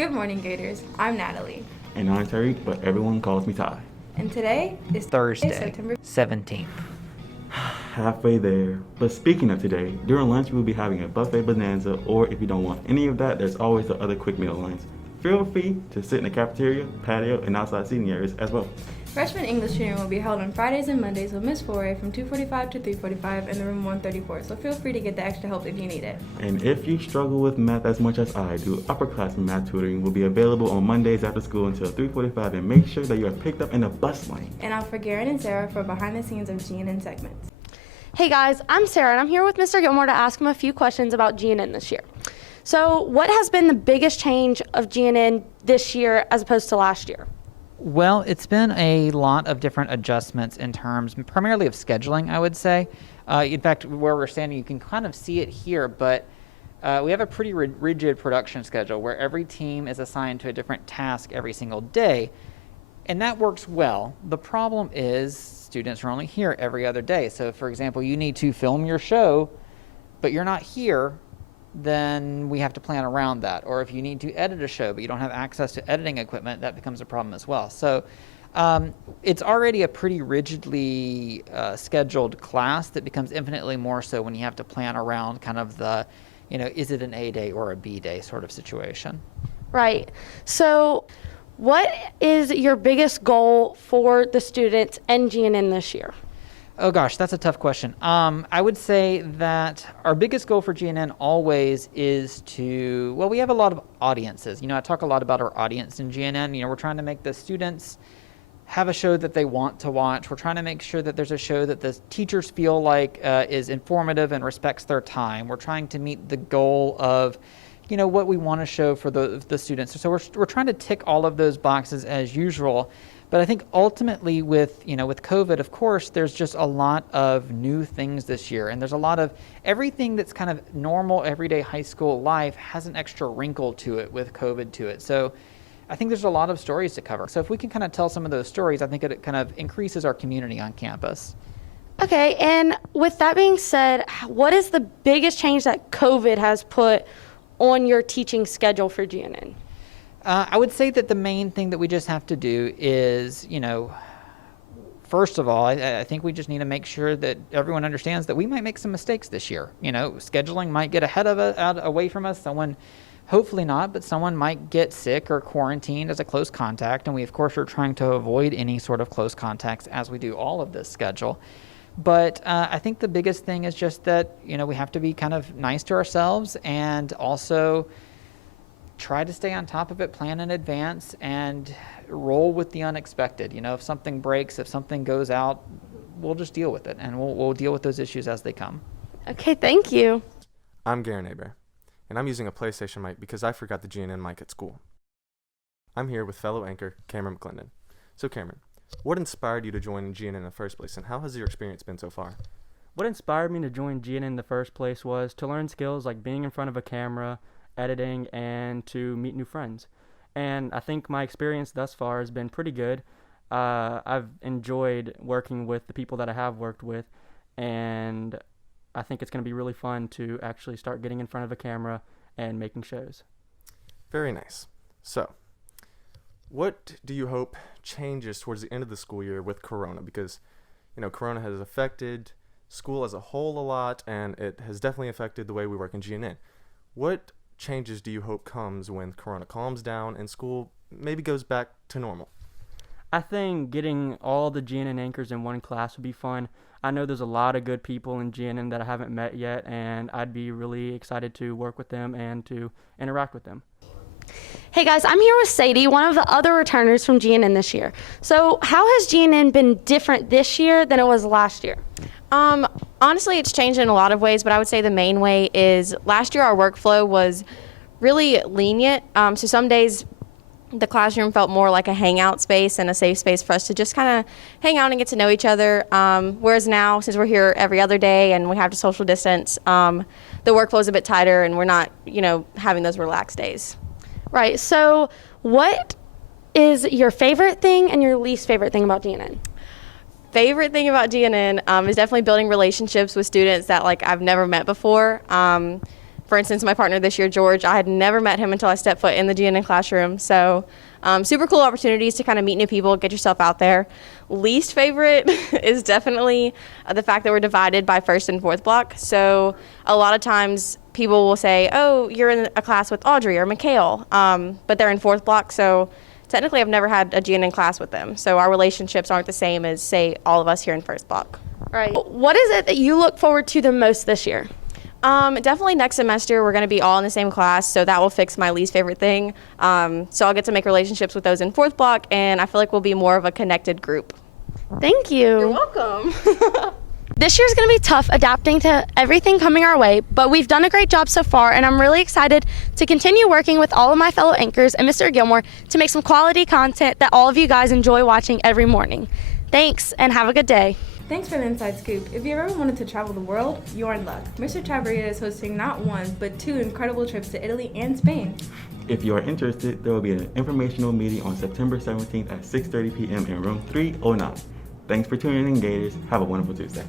Good morning, Gators. I'm Natalie. And I'm Tariq, but everyone calls me Ty. And today is Thursday, September 17th. Halfway there. But speaking of today, during lunch we'll be having a buffet bonanza, or if you don't want any of that, there's always the other quick meal lines. Feel free to sit in the cafeteria, patio, and outside seating areas as well. Freshman English tutoring will be held on Fridays and Mondays with Miss Foray from 2:45 to 3:45 in the room 134, so feel free to get the extra help if you need it. And if you struggle with math as much as I do, upperclassmen math tutoring will be available on Mondays after school until 3:45, and make sure that you are picked up in the bus lane. And out for Garen and Sarah for behind the scenes of GNN segments. Hey guys, I'm Sarah and I'm here with Mr. Gilmore to ask him a few questions about GNN this year. So what has been the biggest change of GNN this year as opposed to last year? Well, it's been a lot of different adjustments in terms primarily of scheduling, I would say. In fact, where we're standing, you can kind of see it here, but we have a pretty rigid production schedule where every team is assigned to a different task every single day, and that works well. The problem is students are only here every other day. So, for example, you need to film your show, but you're not here, then we have to plan around that. Or if you need to edit a show but you don't have access to editing equipment, that becomes a problem as well. So it's already a pretty rigidly scheduled class that becomes infinitely more so when you have to plan around kind of the, is it an A day or a B day sort of situation. Right. So what is your biggest goal for the students and GNN this year? Oh gosh, that's a tough question. I would say that our biggest goal for GNN always is to, well, we have a lot of audiences. I talk a lot about our audience in GNN. We're trying to make the students have a show that they want to watch. We're trying to make sure that there's a show that the teachers feel like is informative and respects their time. We're trying to meet the goal of, what we want to show for the students. So we're trying to tick all of those boxes as usual. But I think ultimately with COVID, of course, there's just a lot of new things this year. And there's a lot of everything that's kind of normal, everyday high school life has an extra wrinkle to it with COVID to it. So I think there's a lot of stories to cover. So if we can kind of tell some of those stories, I think it kind of increases our community on campus. Okay, and with that being said, what is the biggest change that COVID has put on your teaching schedule for GNN? I would say that the main thing that we just have to do is, first of all, I think we just need to make sure that everyone understands that we might make some mistakes this year. Scheduling might get ahead of us, away from us. Someone, hopefully not, but someone might get sick or quarantined as a close contact. And we, of course, are trying to avoid any sort of close contacts as we do all of this schedule. But I think the biggest thing is just that, we have to be kind of nice to ourselves and also try to stay on top of it, plan in advance, and roll with the unexpected. If something breaks, if something goes out, we'll just deal with it, and we'll deal with those issues as they come. Okay, thank you. I'm Garen Aber, and I'm using a PlayStation mic because I forgot the GNN mic at school. I'm here with fellow anchor Cameron McClendon. So Cameron, what inspired you to join GNN in the first place, and how has your experience been so far? What inspired me to join GNN in the first place was to learn skills like being in front of a camera, editing, and to meet new friends. And I think my experience thus far has been pretty good. I've enjoyed working with the people that I have worked with, and I think it's going to be really fun to actually start getting in front of a camera and making shows. Very nice. So, what do you hope changes towards the end of the school year with Corona? Because, Corona has affected school as a whole a lot, and it has definitely affected the way we work in GNN. What changes do you hope comes when Corona calms down and school maybe goes back to normal? I think getting all the GNN anchors in one class would be fun. I know there's a lot of good people in GNN that I haven't met yet, and I'd be really excited to work with them and to interact with them. Hey guys, I'm here with Sadie, one of the other returners from GNN this year. So how has GNN been different this year than it was last year? Honestly, it's changed in a lot of ways, but I would say the main way is last year our workflow was really lenient. So some days the classroom felt more like a hangout space and a safe space for us to just kind of hang out and get to know each other. Whereas now, since we're here every other day and we have to social distance, the workflow is a bit tighter and we're not, having those relaxed days. Right, so what is your favorite thing and your least favorite thing about GNN? Favorite thing about GNN is definitely building relationships with students that I've never met before. For instance, my partner this year, George, I had never met him until I stepped foot in the GNN classroom. So super cool opportunities to kind of meet new people, get yourself out there. Least favorite is definitely the fact that we're divided by first and fourth block. So a lot of times people will say, oh, you're in a class with Audrey or Mikhail, but they're in fourth block. So technically I've never had a GNN class with them. So our relationships aren't the same as, say, all of us here in first block. Right. What is it that you look forward to the most this year? Definitely next semester we're going to be all in the same class, so that will fix my least favorite thing. So I'll get to make relationships with those in fourth block, and I feel like we'll be more of a connected group. Thank you. You're welcome. This year's going to be tough adapting to everything coming our way, but we've done a great job so far, and I'm really excited to continue working with all of my fellow anchors and Mr. Gilmore to make some quality content that all of you guys enjoy watching every morning. Thanks, and have a good day. Thanks for the inside scoop. If you ever wanted to travel the world, you're in luck. Mr. Chavarria is hosting not one, but 2 incredible trips to Italy and Spain. If you are interested, there will be an informational meeting on September 17th at 6:30 p.m. in room 309. Thanks for tuning in, Gators. Have a wonderful Tuesday.